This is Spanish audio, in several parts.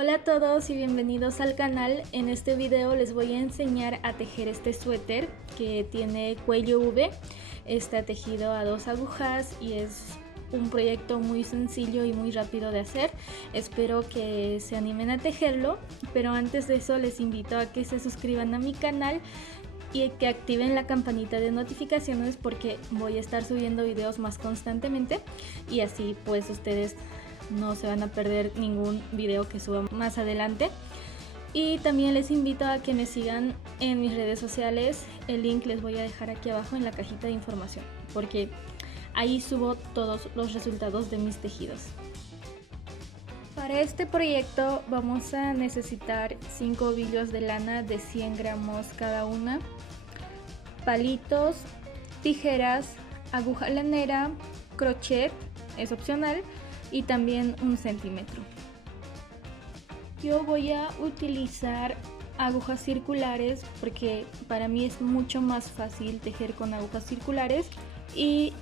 Hola a todos y bienvenidos al canal. En este video les voy a enseñar a tejer este suéter que tiene cuello V. Está tejido a 2 agujas y es un proyecto muy sencillo y muy rápido de hacer. Espero que se animen a tejerlo, pero antes de eso les invito a que se suscriban a mi canal y que activen la campanita de notificaciones porque voy a estar subiendo videos más constantemente y así pues ustedes no se van a perder ningún video que suba más adelante. Y también les invito a que me sigan en mis redes sociales. El link les voy a dejar aquí abajo en la cajita de información porque ahí subo todos los resultados de mis tejidos. Para este proyecto vamos a necesitar 5 ovillos de lana de 100 gramos cada una, palitos, tijeras, aguja lanera, crochet, es opcional, y también 1 centímetro. Yo voy a utilizar agujas circulares porque para mí es mucho más fácil tejer con agujas circulares, y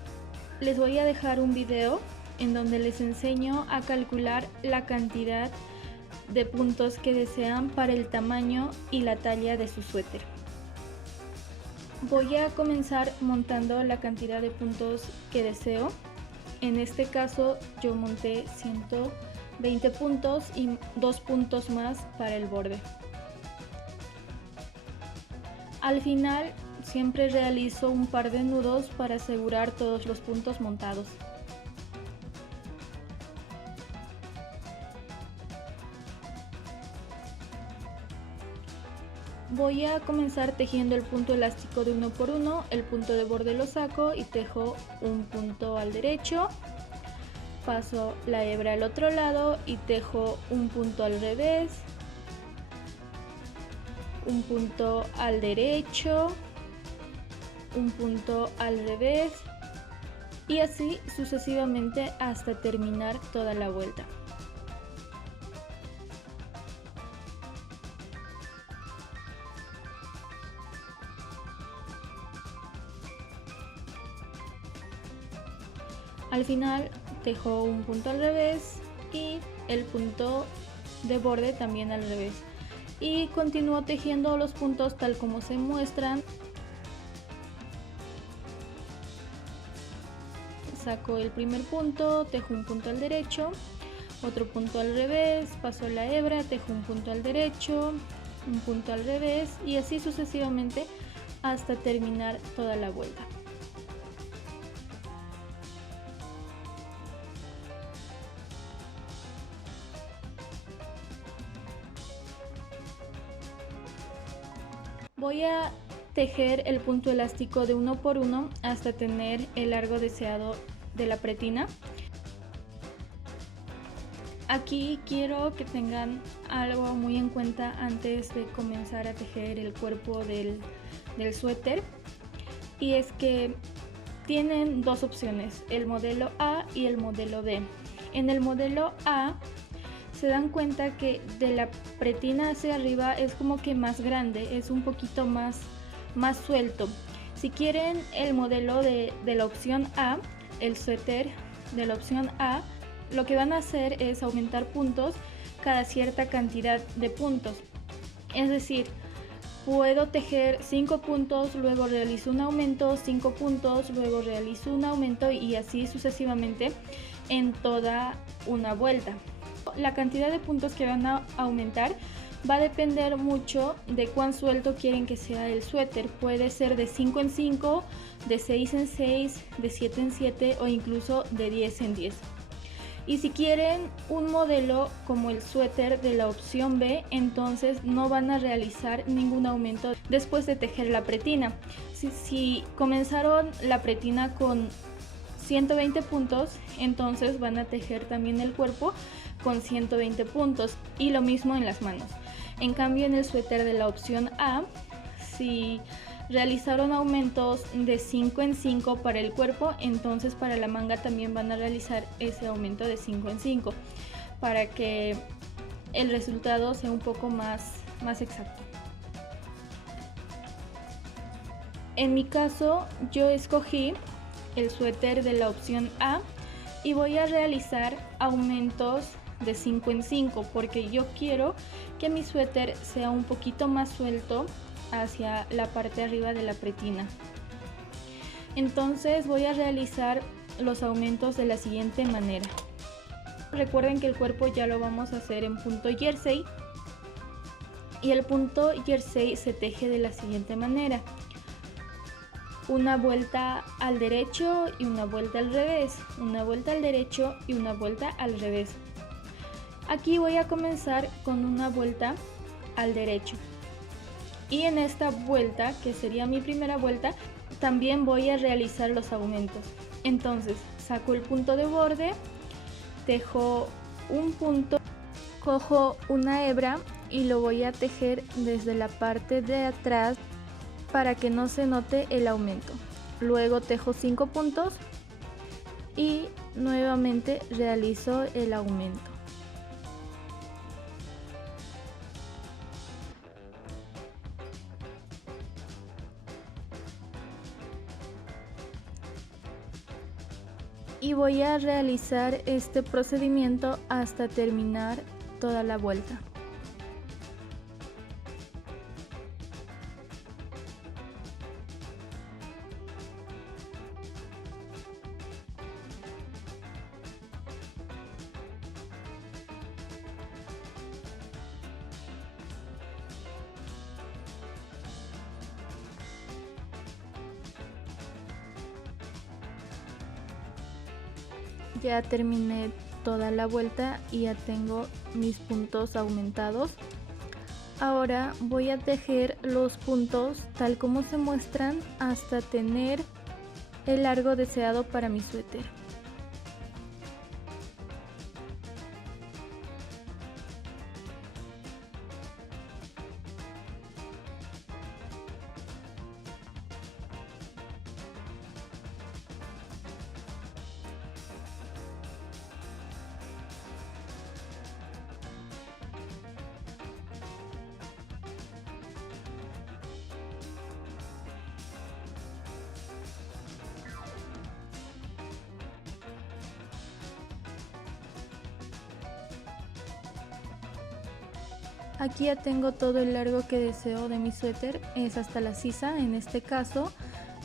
les voy a dejar un video en donde les enseño a calcular la cantidad de puntos que desean para el tamaño y la talla de su suéter. Voy a comenzar montando la cantidad de puntos que deseo. En este caso yo monté 120 puntos y 2 puntos más para el borde. Al final siempre realizo un par de nudos para asegurar todos los puntos montados. Voy a comenzar tejiendo el punto elástico de 1 por 1, el punto de borde lo saco y tejo un punto al derecho, paso la hebra al otro lado y tejo un punto al revés, un punto al derecho, un punto al revés y así sucesivamente hasta terminar toda la vuelta. Al final tejo un punto al revés y el punto de borde también al revés y continúo tejiendo los puntos tal como se muestran. Saco el primer punto, tejo un punto al derecho, otro punto al revés, paso la hebra, tejo un punto al derecho, un punto al revés y así sucesivamente hasta terminar toda la vuelta. Voy a tejer el punto elástico de 1 por 1 hasta tener el largo deseado de la pretina. Aquí quiero que tengan algo muy en cuenta antes de comenzar a tejer el cuerpo del suéter, y es que tienen dos opciones, el modelo A y el modelo B. En el modelo A se dan cuenta que de la pretina hacia arriba es como que más grande, es un poquito más suelto. Si quieren el modelo de la opción A, el suéter de la opción A, lo que van a hacer es aumentar puntos cada cierta cantidad de puntos. Es decir, puedo tejer 5 puntos, luego realizo un aumento, 5 puntos, luego realizo un aumento y así sucesivamente en toda una vuelta. La cantidad de puntos que van a aumentar va a depender mucho de cuán suelto quieren que sea el suéter. Puede ser de 5 en 5, de 6 en 6, de 7 en 7 o incluso de 10 en 10. Y si quieren un modelo como el suéter de la opción B, entonces no van a realizar ningún aumento después de tejer la pretina. Si comenzaron la pretina con 120 puntos, entonces van a tejer también el cuerpo con 120 puntos y lo mismo en las manos. En cambio, en el suéter de la opción A, si realizaron aumentos de 5 en 5 para el cuerpo, entonces para la manga también van a realizar ese aumento de 5 en 5 para que el resultado sea un poco más exacto. En mi caso, yo escogí el suéter de la opción A y voy a realizar aumentos de 5 en 5 porque yo quiero que mi suéter sea un poquito más suelto hacia la parte de arriba de la pretina. Entonces voy a realizar los aumentos de la siguiente manera. Recuerden que el cuerpo ya lo vamos a hacer en punto jersey y el punto jersey se teje de la siguiente manera: una vuelta al derecho y una vuelta al revés, una vuelta al derecho y una vuelta al revés. Aquí voy a comenzar con una vuelta al derecho y en esta vuelta, que sería mi primera vuelta, también voy a realizar los aumentos. Entonces saco el punto de borde, tejo un punto, cojo una hebra y lo voy a tejer desde la parte de atrás para que no se note el aumento. Luego tejo 5 puntos y nuevamente realizo el aumento. Y voy a realizar este procedimiento hasta terminar toda la vuelta. Ya terminé toda la vuelta y ya tengo mis puntos aumentados. Ahora voy a tejer los puntos tal como se muestran hasta tener el largo deseado para mi suéter. Aquí ya tengo todo el largo que deseo de mi suéter, es hasta la sisa. En este caso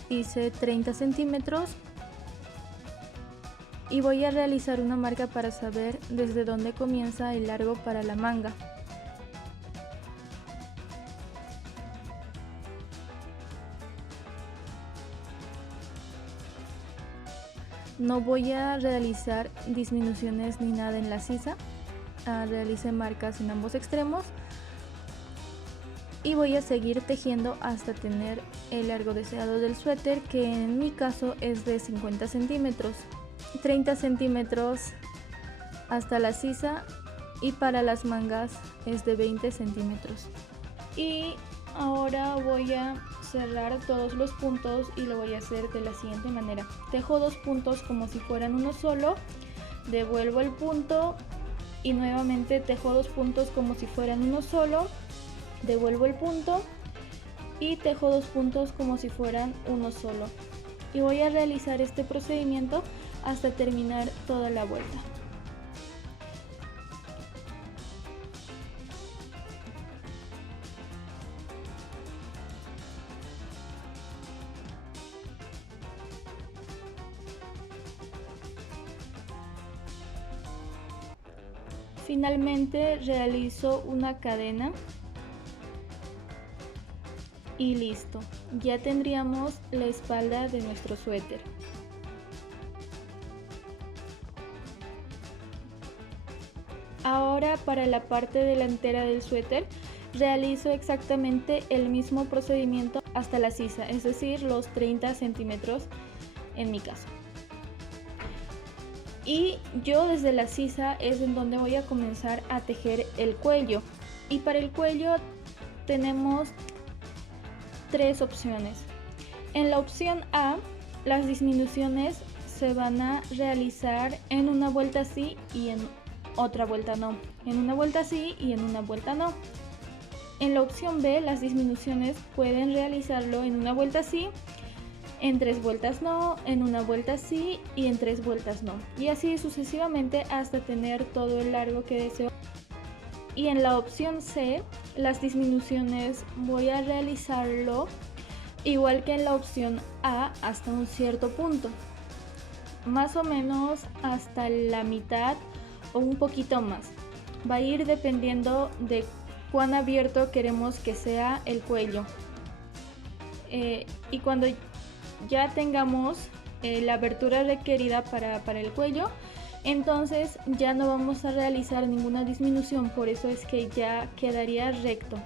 hice 30 centímetros y voy a realizar una marca para saber desde dónde comienza el largo para la manga. No voy a realizar disminuciones ni nada en la sisa, realicé marcas en ambos extremos y voy a seguir tejiendo hasta tener el largo deseado del suéter, que en mi caso es de 50 centímetros, 30 centímetros hasta la sisa y para las mangas es de 20 centímetros. Y ahora voy a cerrar todos los puntos y lo voy a hacer de la siguiente manera: tejo 2 puntos como si fueran uno solo, devuelvo el punto y nuevamente tejo 2 puntos como si fueran uno solo, devuelvo el punto y tejo 2 puntos como si fueran uno solo, y voy a realizar este procedimiento hasta terminar toda la vuelta. Finalmente realizo una cadena y listo, ya tendríamos la espalda de nuestro suéter. Ahora para la parte delantera del suéter realizo exactamente el mismo procedimiento hasta la sisa, es decir, los 30 centímetros en mi caso. Y yo desde la sisa es en donde voy a comenzar a tejer el cuello. Y para el cuello tenemos 3 opciones. En la opción A, las disminuciones se van a realizar en una vuelta sí y en otra vuelta no. En una vuelta sí y en una vuelta no. En la opción B, las disminuciones pueden realizarlo en una vuelta sí, en 3 vueltas no, en una vuelta sí y en 3 vueltas no. Y así sucesivamente hasta tener todo el largo que deseo. Y en la opción C, las disminuciones voy a realizarlo igual que en la opción A hasta un cierto punto. Más o menos hasta la mitad o un poquito más. Va a ir dependiendo de cuán abierto queremos que sea el cuello. Y cuando ya tengamos la abertura requerida para el cuello, entonces ya no vamos a realizar ninguna disminución, por eso es que ya quedaría recto.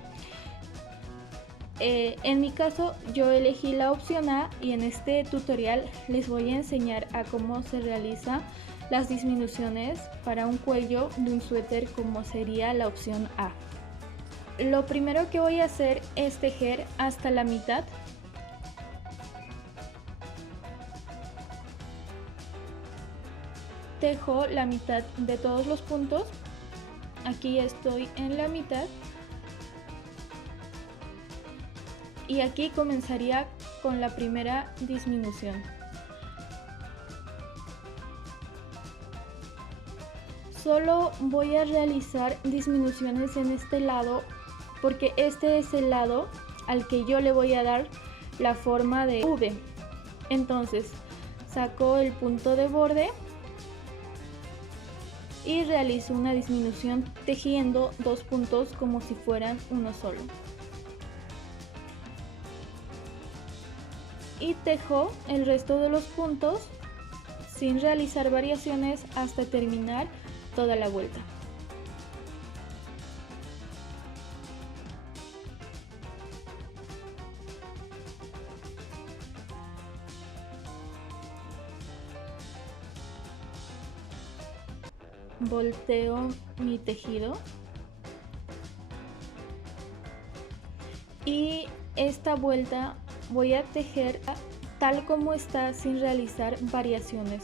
En mi caso yo elegí la opción A y en este tutorial les voy a enseñar a cómo se realiza las disminuciones para un cuello de un suéter como sería la opción A. Lo primero que voy a hacer es tejer hasta la mitad. Tejo la mitad de todos los puntos. Aquí estoy en la mitad. Y aquí comenzaría con la primera disminución. Solo voy a realizar disminuciones en este lado porque este es el lado al que yo le voy a dar la forma de V. Entonces saco el punto de borde y realizo una disminución tejiendo 2 puntos como si fueran uno solo. Y tejo el resto de los puntos sin realizar variaciones hasta terminar toda la vuelta. Volteo mi tejido y esta vuelta voy a tejer tal como está sin realizar variaciones,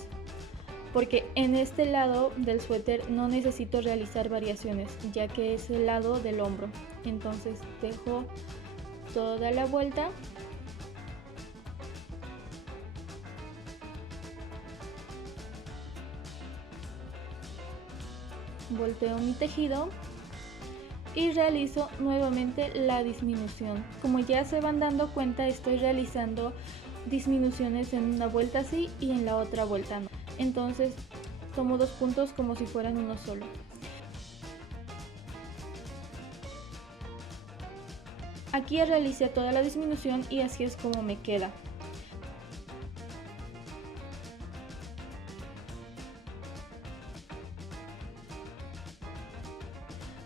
porque en este lado del suéter no necesito realizar variaciones ya que es el lado del hombro. Entonces tejo toda la vuelta . Volteo mi tejido y realizo nuevamente la disminución. Como ya se van dando cuenta, estoy realizando disminuciones en una vuelta así y en la otra vuelta no. Entonces tomo 2 puntos como si fueran uno solo. Aquí realicé toda la disminución y así es como me queda.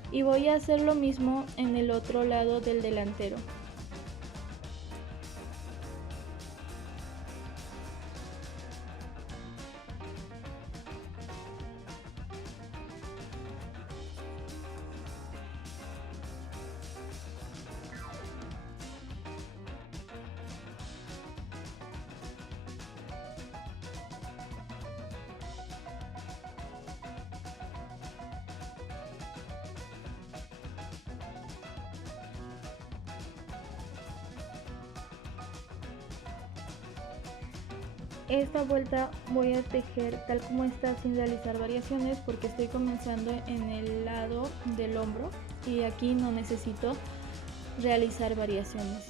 Y voy a hacer lo mismo en el otro lado del delantero. Esta vuelta voy a tejer tal como está sin realizar variaciones porque estoy comenzando en el lado del hombro y aquí no necesito realizar variaciones.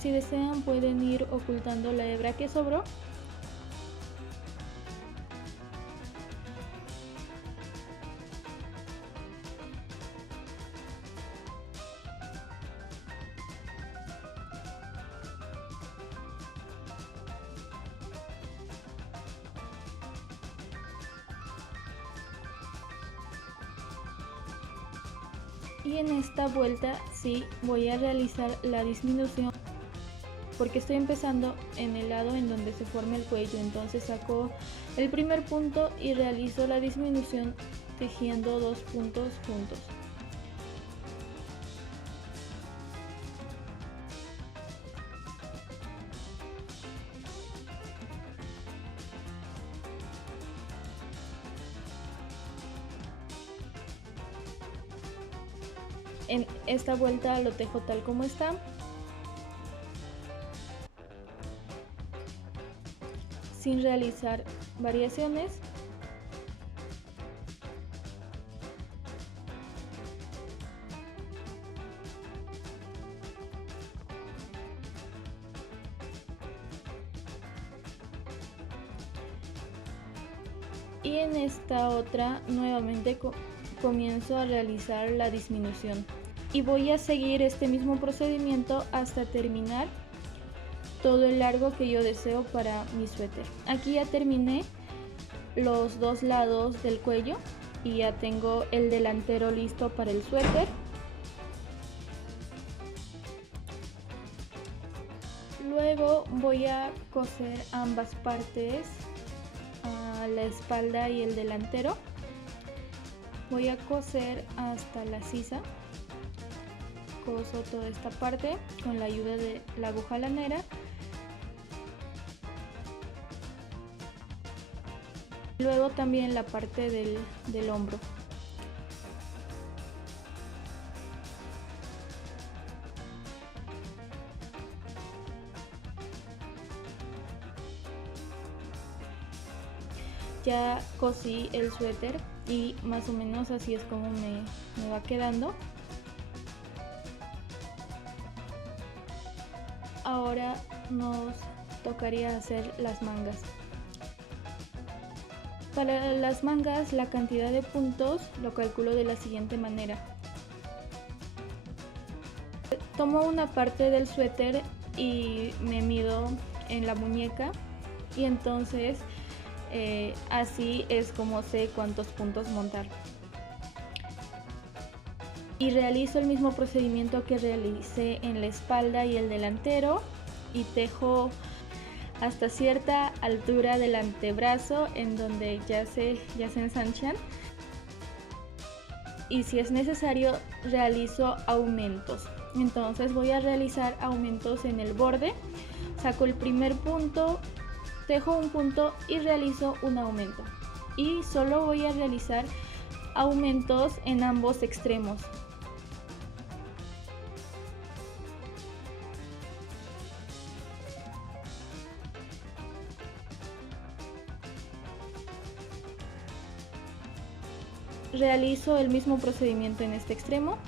Si desean pueden ir ocultando la hebra que sobró . Y en esta vuelta sí voy a realizar la disminución porque estoy empezando en el lado en donde se forma el cuello, entonces saco el primer punto y realizo la disminución tejiendo 2 puntos juntos. En esta vuelta lo tejo tal como está sin realizar variaciones. Y en esta otra nuevamente comienzo a realizar la disminución y voy a seguir este mismo procedimiento hasta terminar todo el largo que yo deseo para mi suéter. Aquí ya terminé los dos lados del cuello y ya tengo el delantero listo para el suéter. Luego voy a coser ambas partes, la espalda y el delantero. Voy a coser hasta la sisa. Coso toda esta parte con la ayuda de la aguja lanera. Luego también la parte del hombro. Ya cosí el suéter y más o menos así es como me va quedando. Ahora nos tocaría hacer las mangas. Para las mangas la cantidad de puntos lo calculo de la siguiente manera. Tomo una parte del suéter y me mido en la muñeca y entonces así es como sé cuántos puntos montar. Y realizo el mismo procedimiento que realicé en la espalda y el delantero y tejo hasta cierta altura del antebrazo en donde ya se ensanchan, y si es necesario realizo aumentos. Entonces voy a realizar aumentos en el borde, saco el primer punto, tejo un punto y realizo un aumento, y solo voy a realizar aumentos en ambos extremos. Realizo el mismo procedimiento en este extremo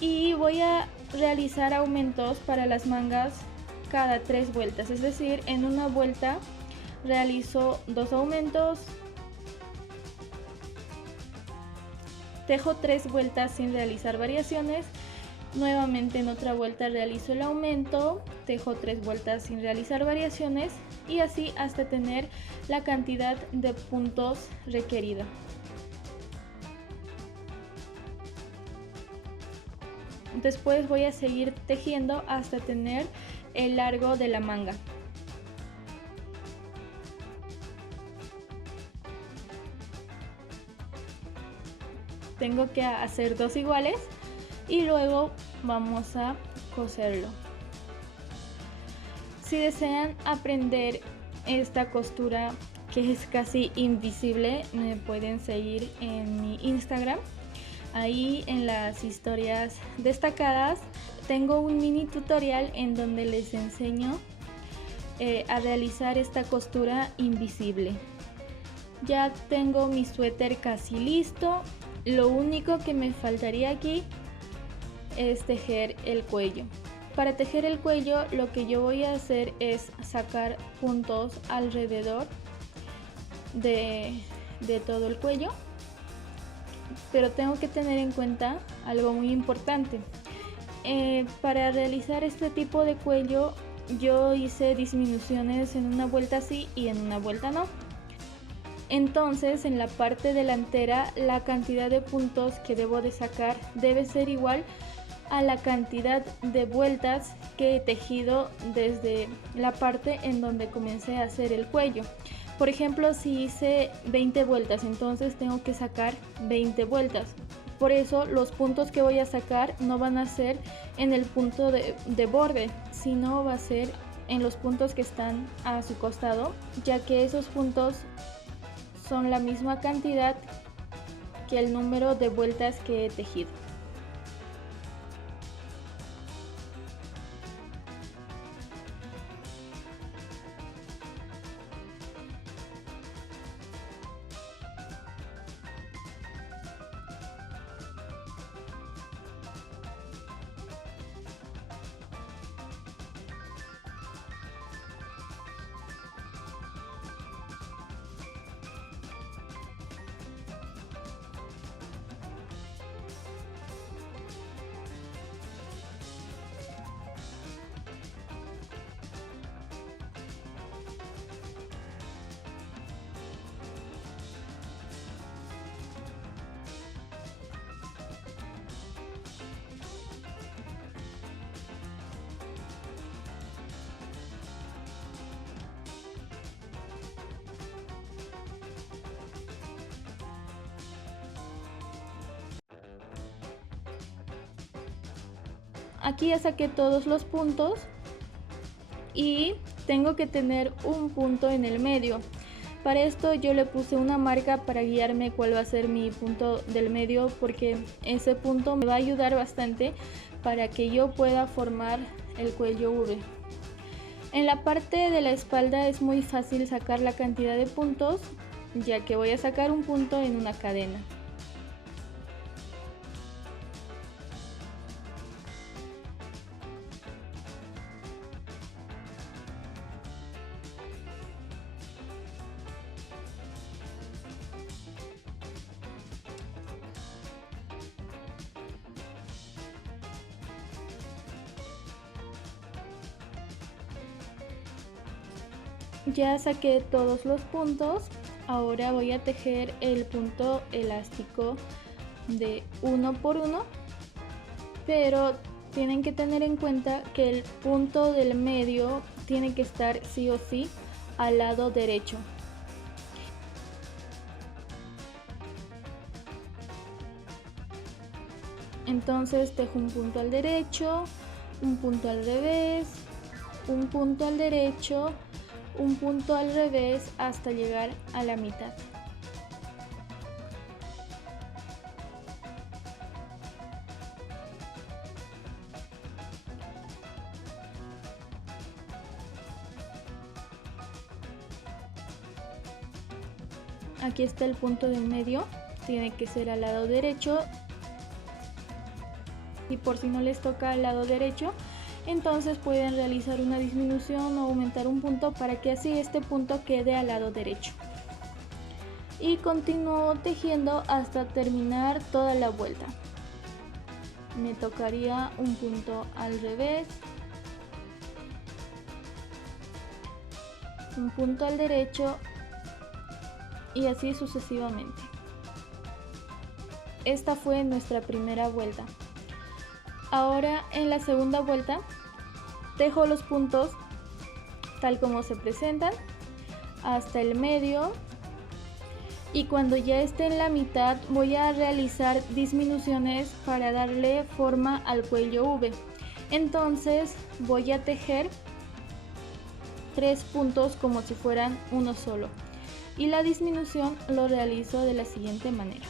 y voy a realizar aumentos para las mangas cada 3 vueltas, es decir, en una vuelta realizo 2 aumentos, tejo 3 vueltas sin realizar variaciones, nuevamente en otra vuelta realizo el aumento, tejo 3 vueltas sin realizar variaciones y así hasta tener la cantidad de puntos requerida. Después voy a seguir tejiendo hasta tener el largo de la manga. Tengo que hacer 2 iguales y luego vamos a coserlo. Si desean aprender esta costura que es casi invisible, me pueden seguir en mi Instagram. Ahí en las historias destacadas tengo un mini tutorial en donde les enseño a realizar esta costura invisible. Ya tengo mi suéter casi listo. Lo único que me faltaría aquí es tejer el cuello. Para tejer el cuello lo que yo voy a hacer es sacar puntos alrededor de todo el cuello, pero tengo que tener en cuenta algo muy importante. Para realizar este tipo de cuello yo hice disminuciones en una vuelta sí y en una vuelta no. Entonces en la parte delantera la cantidad de puntos que debo de sacar debe ser igual a la cantidad de vueltas que he tejido desde la parte en donde comencé a hacer el cuello. Por ejemplo, si hice 20 vueltas, entonces tengo que sacar 20 vueltas. Por eso los puntos que voy a sacar no van a ser en el punto de borde, sino va a ser en los puntos que están a su costado, ya que esos puntos son la misma cantidad que el número de vueltas que he tejido. Aquí ya saqué todos los puntos y tengo que tener un punto en el medio. Para esto yo le puse una marca para guiarme cuál va a ser mi punto del medio, porque ese punto me va a ayudar bastante para que yo pueda formar el cuello V. En la parte de la espalda es muy fácil sacar la cantidad de puntos, ya que voy a sacar un punto en una cadena. Ya saqué todos los puntos, ahora voy a tejer el punto elástico de 1 por 1, pero tienen que tener en cuenta que el punto del medio tiene que estar sí o sí al lado derecho. Entonces tejo un punto al derecho, un punto al revés, un punto al derecho, un punto al revés hasta llegar a la mitad. Aquí está el punto del medio, tiene que ser al lado derecho, y por si no les toca al lado derecho, entonces pueden realizar una disminución o aumentar un punto para que así este punto quede al lado derecho. Y continúo tejiendo hasta terminar toda la vuelta. Me tocaría un punto al revés, un punto al derecho y así sucesivamente. Esta fue nuestra primera vuelta. Ahora en la segunda vuelta tejo los puntos tal como se presentan hasta el medio, y cuando ya esté en la mitad voy a realizar disminuciones para darle forma al cuello V. Entonces voy a tejer 3 puntos como si fueran uno solo, y la disminución lo realizo de la siguiente manera.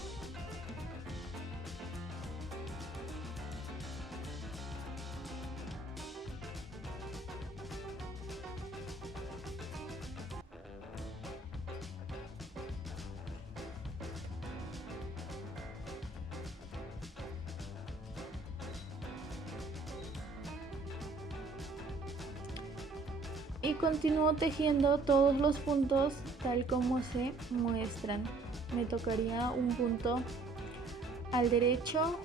Y continúo tejiendo todos los puntos tal como se muestran. Me tocaría un punto al derecho,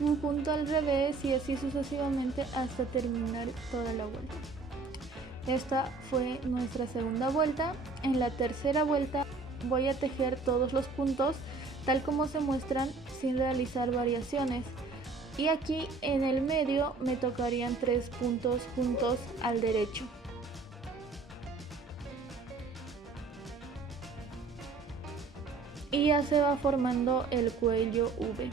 un punto al revés y así sucesivamente hasta terminar toda la vuelta. Esta fue nuestra segunda vuelta. En la tercera vuelta voy a tejer todos los puntos tal como se muestran sin realizar variaciones, y aquí en el medio me tocarían 3 puntos juntos al derecho. Y ya se va formando el cuello V.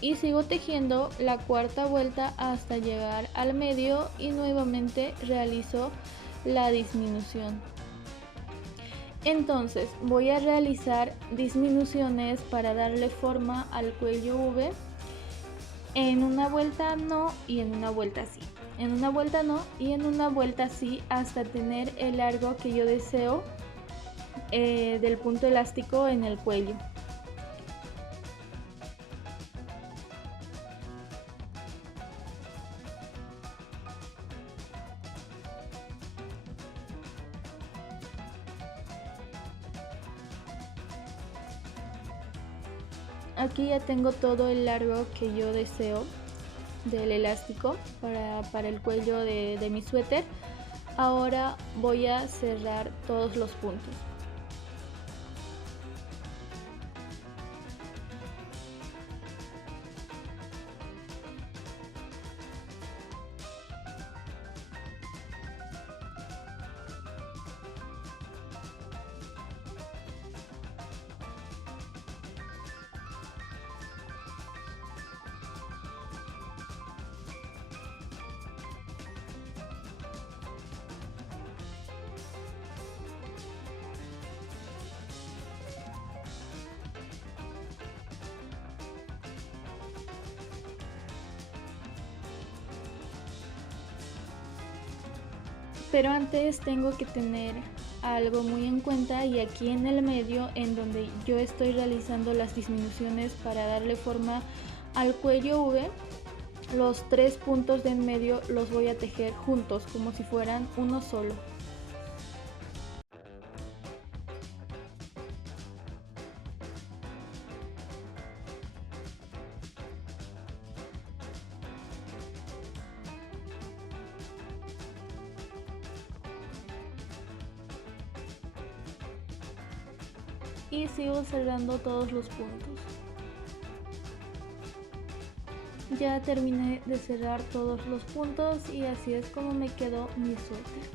Y sigo tejiendo la cuarta vuelta hasta llegar al medio y nuevamente realizo la disminución. Entonces voy a realizar disminuciones para darle forma al cuello V. En una vuelta no y en una vuelta sí. En una vuelta no y en una vuelta sí, hasta tener el largo que yo deseo del punto elástico en el cuello. Aquí ya tengo todo el largo que yo deseo del elástico para el cuello de mi suéter. Ahora voy a cerrar todos los puntos. Pero antes tengo que tener algo muy en cuenta, y aquí en el medio, en donde yo estoy realizando las disminuciones para darle forma al cuello V, los 3 puntos de en medio los voy a tejer juntos como si fueran uno solo. Y sigo cerrando todos los puntos. Ya terminé de cerrar todos los puntos y así es como me quedó mi suéter.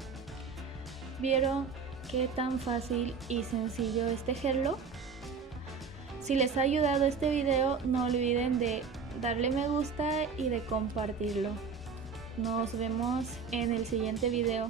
¿Vieron qué tan fácil y sencillo es tejerlo? Si les ha ayudado este video, no olviden de darle me gusta y de compartirlo. Nos vemos en el siguiente video.